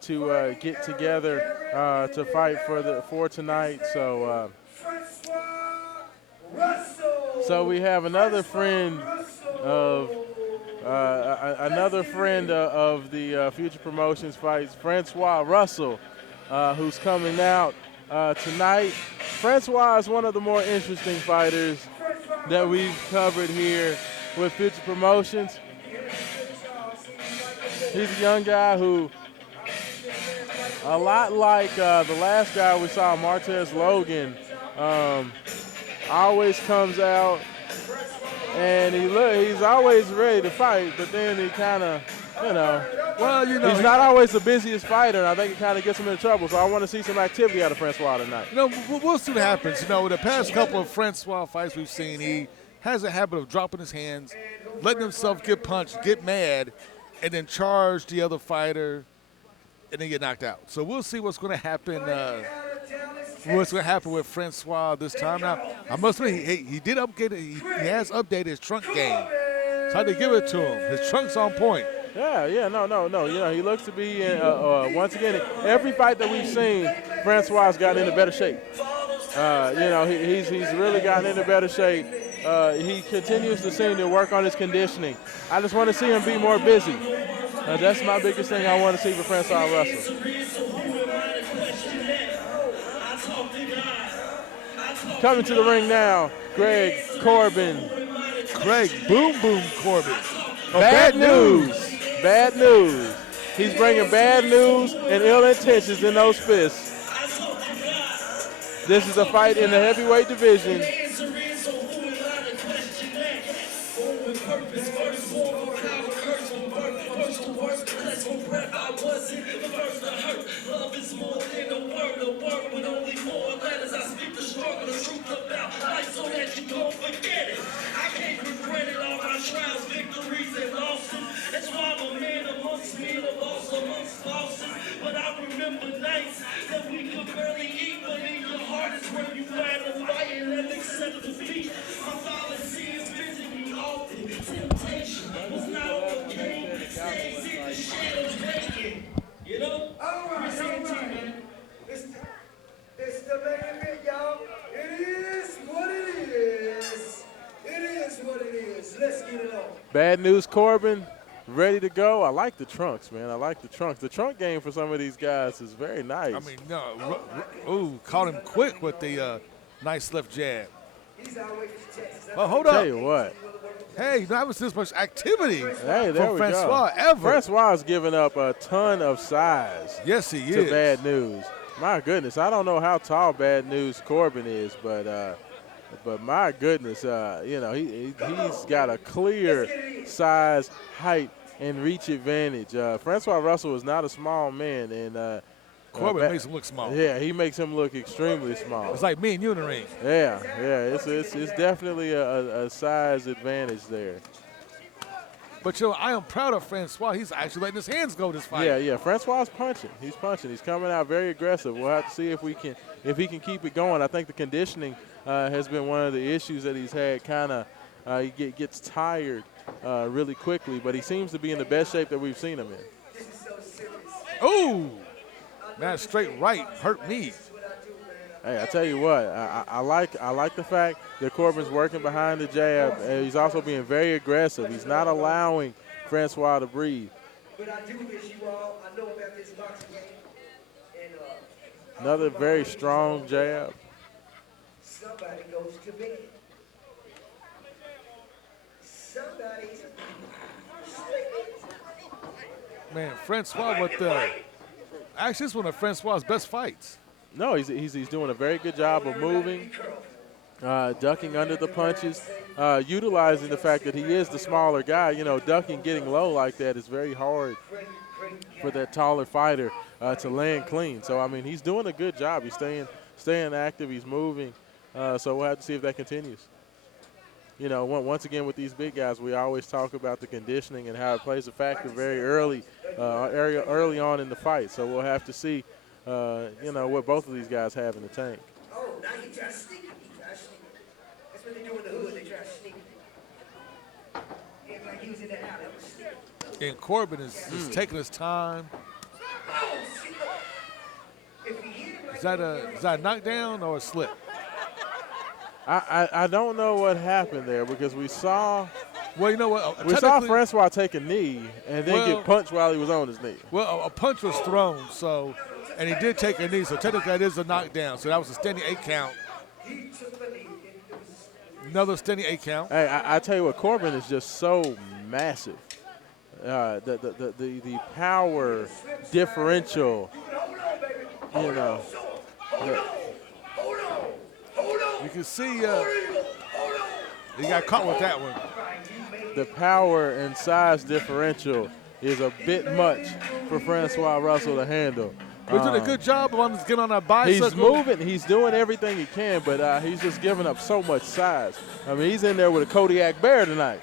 to get together to fight for tonight. So we have another friend of of the Future Promotions fights, Francois Russell, who's coming out tonight. Francois is one of the more interesting fighters that we've covered here with Future Promotions. He's a young guy who, a lot like the last guy we saw, Martez Logan, always comes out and he's always ready to fight, but then he kind of, he's not always the busiest fighter, and I think it kind of gets him in trouble. So I want to see some activity out of Francois tonight. We'll see what happens. The past couple of Francois fights we've seen, he has a habit of dropping his hands, letting himself get punched, get mad, and then charge the other fighter, and then get knocked out. So we'll see what's going to happen. What's going to happen with Francois this time? Now, I must admit, he did update. He has updated his trunk game. So I had to give it to him. His trunk's on point. No. He looks to be once again. Every fight that we've seen, Francois has gotten into better shape. He's really gotten into better shape. He continues to seem to work on his conditioning. I just want to see him be more busy. That's my biggest thing I want to see for Francois Russell. Coming to the ring now, Greg Corbin. Greg Boom Boom Corbin. Bad news. Bad news. He's bringing bad news and ill intentions in those fists. This is a fight in the heavyweight division. But I remember nights that we could barely eat, but in your heart is where you find the fight and accept defeat. My father sees visiting often. Temptation was not overcame. Stays in the shadows waiting. All right. It's the main event, y'all. It is what it is. It is what it is. Let's get it on. Bad news, Corbin. Ready to go. I like the trunks, man. I like the trunks. The trunk game for some of these guys is very nice. Caught him quick with the nice left jab. Well, hold up. Tell you what. Hey, that was this much activity there from we Francois go. ever. Francois is giving up a ton of size. Yes, he to is. Bad news. My goodness, I don't know how tall Bad news Corbin is, but my goodness, he's got a clear size, height, and reach advantage. Francois Russell is not a small man, and Corbin makes him look small. Yeah, he makes him look extremely small. It's like me and you in the ring. Yeah, it's definitely a size advantage there. But I am proud of Francois. He's actually letting his hands go this fight. Yeah. Francois is punching. He's punching. He's coming out very aggressive. We'll have to see if he can keep it going. I think the conditioning has been one of the issues that he's had. He gets tired really quickly, but he seems to be in the best shape that we've seen him in. Ooh, man, straight right hurt me. Hey, I tell you what, I like the fact that Corbin's working behind the jab. And he's also being very aggressive. He's not allowing Francois to breathe. But I do wish you all, I know about this boxing game. And, another very strong jab. Somebody goes to bed. Somebody's sleeping. Man, Francois with the actually, it's one of Francois' best fights. No, he's doing a very good job of moving, ducking under the punches, utilizing the fact that he is the smaller guy. Ducking, getting low like that is very hard for that taller fighter to land clean. So, he's doing a good job. He's staying active. He's moving. So we'll have to see if that continues. Once again with these big guys, we always talk about the conditioning and how it plays a factor very early on in the fight. So we'll have to see. What both of these guys have in the tank. Oh, now he try to sneak it. That's what they do in the hood. They try to sneak it. Like he was in the alley. And Corbin is taking his time. Is that a knockdown or a slip? I don't know what happened there because we saw Well, you know what? we saw technically- Francois take a knee and then Well- get punched while he was on his knee. Well, a punch was thrown, so, and he did take a knee, so technically that is a knockdown. So that was a standing 8 count. Another standing 8 count. Hey, I tell you what, Corbin is just so massive. The power differential, you know. You can see he got caught with that one. The power and size differential is a bit much for Francois Russell to handle. He's doing a good job of getting on that bicycle. He's moving. He's doing everything he can, but he's just giving up so much size. I mean, he's in there with a Kodiak Bear tonight.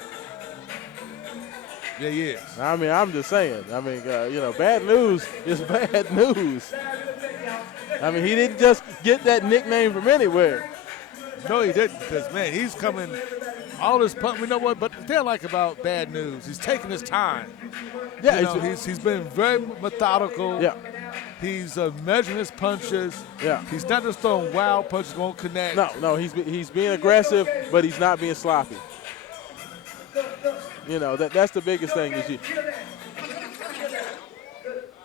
Yeah, he is. I mean, I'm just saying. I mean, you know, bad news is bad news. I mean, he didn't just get that nickname from anywhere. No, he didn't, because, man, he's coming all this punch. You know what? But the thing I like about bad news, he's taking his time. Yeah, You know, he's been very methodical. yeah. He's measuring his punches. Yeah. He's not just throwing wild punches, won't connect. No, he's being aggressive, but he's not being sloppy. You know, that's the biggest thing is you.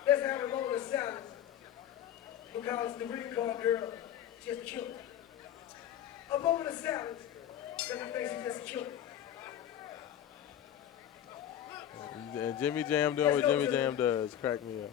Let's have a moment of silence because the green card girl just killed him. A moment of silence because he thinks he just killed him. And Jimmy Jam doing what Jimmy Jam does, crack me up.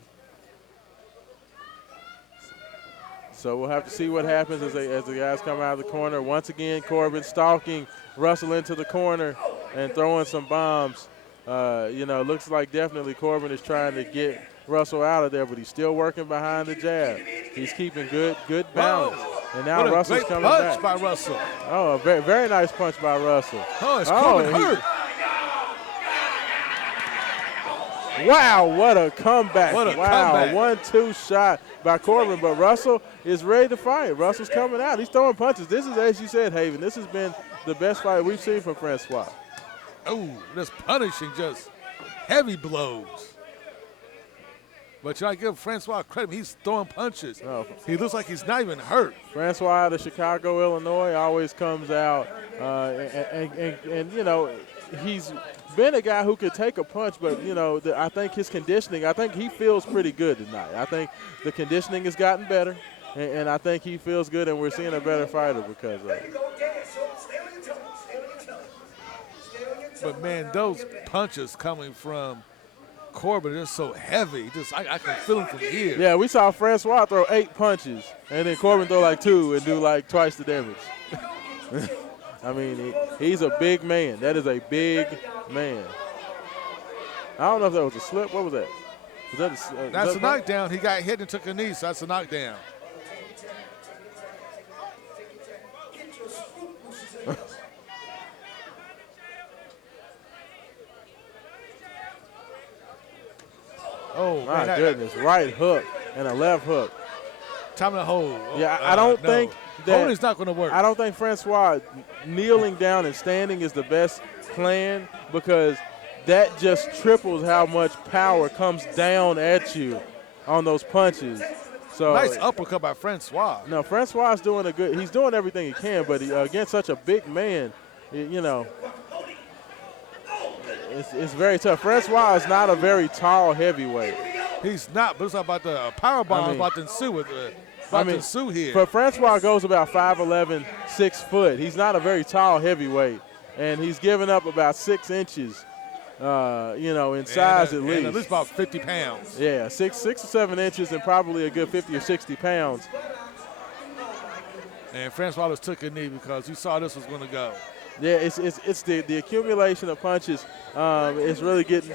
So we'll have to see what happens as the guys come out of the corner. Once again, Corbin stalking Russell into the corner and throwing some bombs. You know, looks like definitely Corbin is trying to get Russell out of there, but he's still working behind the jab. He's keeping good balance. And now What a Russell's great coming punch back. by Russell. Oh, a very, very nice punch by Russell. Oh, it's Corbin he- hurt. Wow, what a comeback. What a wow, comeback. 1-2 shot by Corbin, but Russell is ready to fight. Russell's coming out. He's throwing punches. This is, as you said, Haven, this has been the best fight we've seen from Francois. Oh, just punishing, just heavy blows. But you gotta give Francois credit. He's throwing punches. Oh. He looks like he's not even hurt. Francois out of Chicago, Illinois, always comes out, and you know, he's been a guy who could take a punch, but you know, I think his conditioning, I think he feels pretty good tonight. I think the conditioning has gotten better, and I think he feels good, and we're seeing a better fighter because of it. There you go, dance. So stay on your toes. Stay on your toes. Stay on your toes. But man, those punches coming from Corbin are just so heavy. Just I can feel him from here. Yeah, we saw Francois throw 8 punches, and then Corbin throw like 2 and do like twice the damage. I mean, he's a big man. That is a big man. I don't know if that was a slip. What was that? Was that That's a that- knockdown. He got hit and took a knee, so that's a knockdown. Get your scoop boosters in. Oh, My man, goodness, right hook and a left hook. Time to hold. Yeah, I don't no. think that- Holding's not going to work. I don't think Francois kneeling down and standing is the best plan because that just triples how much power comes down at you on those punches. So Nice uppercut by Francois. no, Francois is doing he's doing everything he can, but against such a big man, you know, it's very tough. Francois is not a very tall heavyweight. He's not, but it's about the power bomb I mean- about to ensue with about to ensue here. But Francois goes about 5'11", 6 foot. He's not a very tall heavyweight, and he's given up about 6 inches, you know, in size and, at and least. least about 50 pounds. Yeah, 6 or 7 inches and probably a good 50 or 60 pounds. And Francois just took a knee because he saw this was going to go. Yeah, it's the accumulation of punches is really getting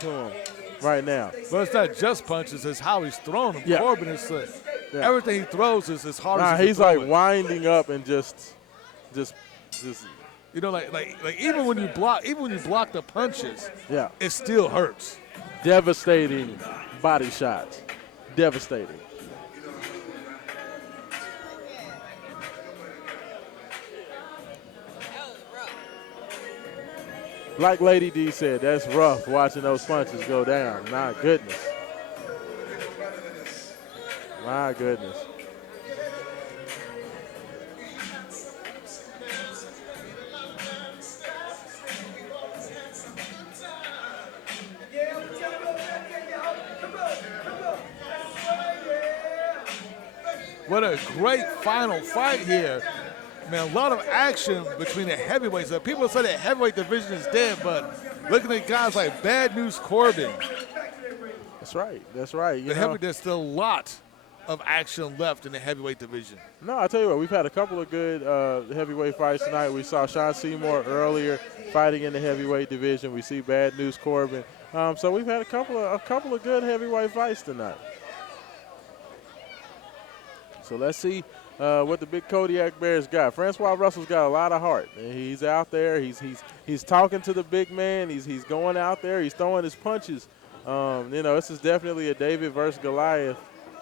to him right now. But it's not just punches; it's how he's throwing them. Yeah. Corbin is Yeah. everything he throws is as hard Nah, as he he's can like throw it. winding up and just You know, like even when you block the punches, yeah, it still hurts. devastating body shots, devastating. Like Lady D said, that's rough watching those punches go down. My goodness. My goodness. Yeah, I'm telling you, back there, y'all. Come on, come on. That's right, yeah. What a great final fight here. Man, a lot of action between the heavyweights. People say that heavyweight division is dead, but looking at guys like Bad News Corbin, That's right. That's right. there's still a lot of action left in the heavyweight division. No, I tell you what, we've had a couple of good heavyweight fights tonight. We saw Sean Seymour earlier fighting in the heavyweight division. We see Bad News Corbin. So we've had a couple of good heavyweight fights tonight. So let's see what the big Kodiak Bears got. Francois Russell's got a lot of heart. He's out there. He's talking to the big man. He's going out there. He's throwing his punches. This is definitely a David versus Goliath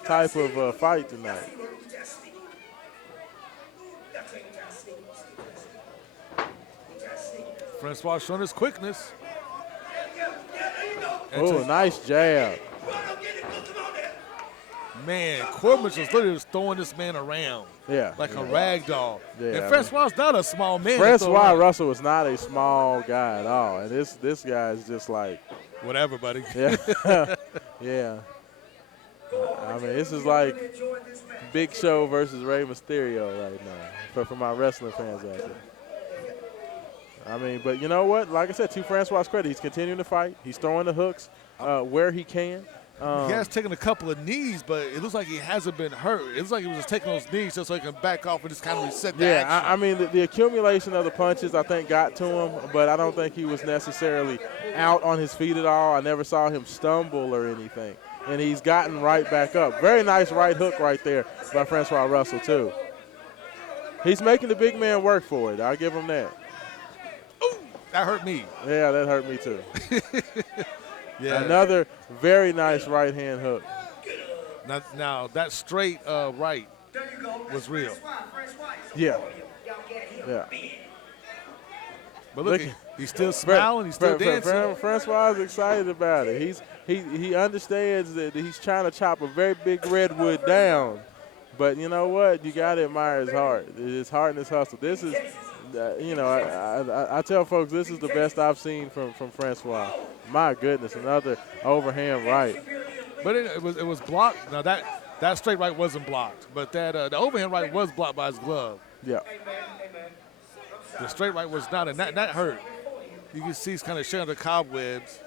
type of fight tonight. Francois showing his quickness. Oh, nice jab. Man, Corbin was literally just throwing this man around Yeah. like a rag doll. Yeah, And I Francois not a small man. to throw Francois around. Russell is not a small guy at all. And this guy is just like, Whatever, buddy. yeah. Yeah. I mean, this is like Big Show versus Rey Mysterio right now for my wrestling fans out there. I mean, but you know what? Like I said, to Francois' credit, he's continuing to fight. He's throwing the hooks where he can. He has taken a couple of knees, but it looks like he hasn't been hurt. It looks like he was just taking those knees just so he can back off and just kind of reset the Yeah, action. I mean, the accumulation of the punches, I think, got to him, but I don't think he was necessarily out on his feet at all. I never saw him stumble or anything. And he's gotten right back up. Very nice right hook right there by Francois Russell, too. He's making the big man work for it. I'll give him that. That hurt me. Yeah, that hurt me, too. Yeah. Another very nice right-hand hook. Now that straight right was real. Yeah. Yeah. But look, Look- he's still smiling. He's still dancing. Francois is excited about it. He understands that he's trying to chop a very big redwood down. But you know what? You got to admire his heart. His heart and his hustle. This is, I tell folks this is the best I've seen from Francois. My goodness, another overhand right. But it was blocked. Now that straight right wasn't blocked, but that the overhand right was blocked by his glove. Yeah. The straight right was not, and that hurt. You can see he's kind of sharing the cobwebs.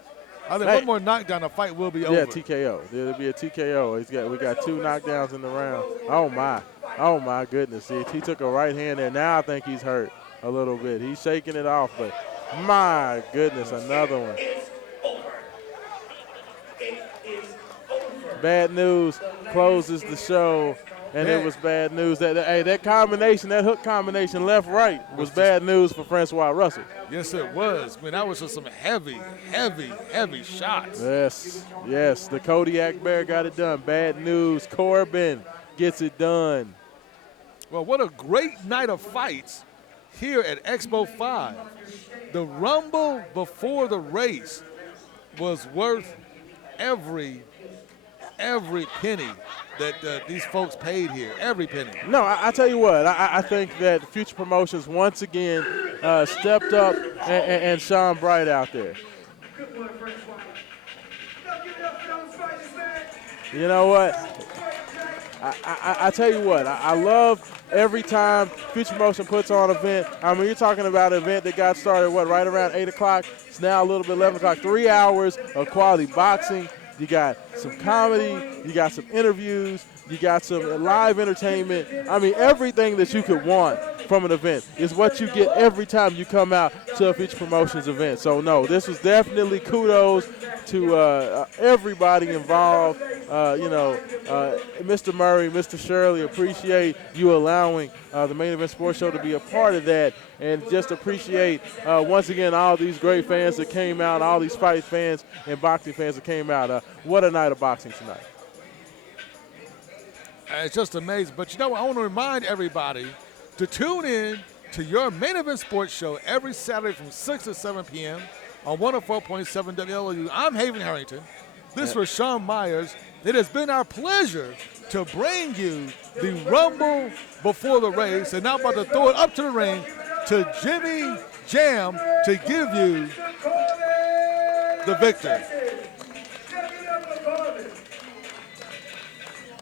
I think Hey. one more knockdown, the fight will be over. Yeah, TKO. It'll be a TKO. We got 2 knockdowns in the round. Oh my goodness. He took a right hand there. Now I think he's hurt a little bit. He's shaking it off, but my goodness, another one. Bad News closes the show, and it was bad news. That combination, that hook combination left-right was bad news for Francois Russell. Yes, it was. Man, that was just some heavy shots. Yes, the Kodiak Bear got it done. Bad News Corbin gets it done. Well, what a great night of fights here at Expo 5. The Rumble before the race was worth every penny that these folks paid here. Every penny. No, I tell you what, I think that Future Promotions once again stepped up and shone bright out there. You know what? I tell you what, I love every time Future Motion puts on an event. I mean, you're talking about an event that got started, right around 8 o'clock. It's now a little bit 11 o'clock. 3 hours of quality boxing. You got some comedy. You got some interviews. You got some live entertainment. I mean, everything that you could want from an event is what you get every time you come out to a Future Promotions event. So, no, this was definitely kudos to everybody involved. Mr. Murray, Mr. Shirley, appreciate you allowing the Main Event Sports Show to be a part of that, and just appreciate, once again, all these great fans that came out, all these fight fans and boxing fans that came out. What a night of boxing tonight. It's just amazing. But you know what? I want to remind everybody to tune in to your Main Event Sports Show every Saturday from 6 to 7 p.m. on 104.7 WLU. I'm Haven Harrington. This was Sean Myers. It has been our pleasure to bring you the Rumble before the race, and now I'm about to throw it up to the ring to Jimmy Jam to give you the victor.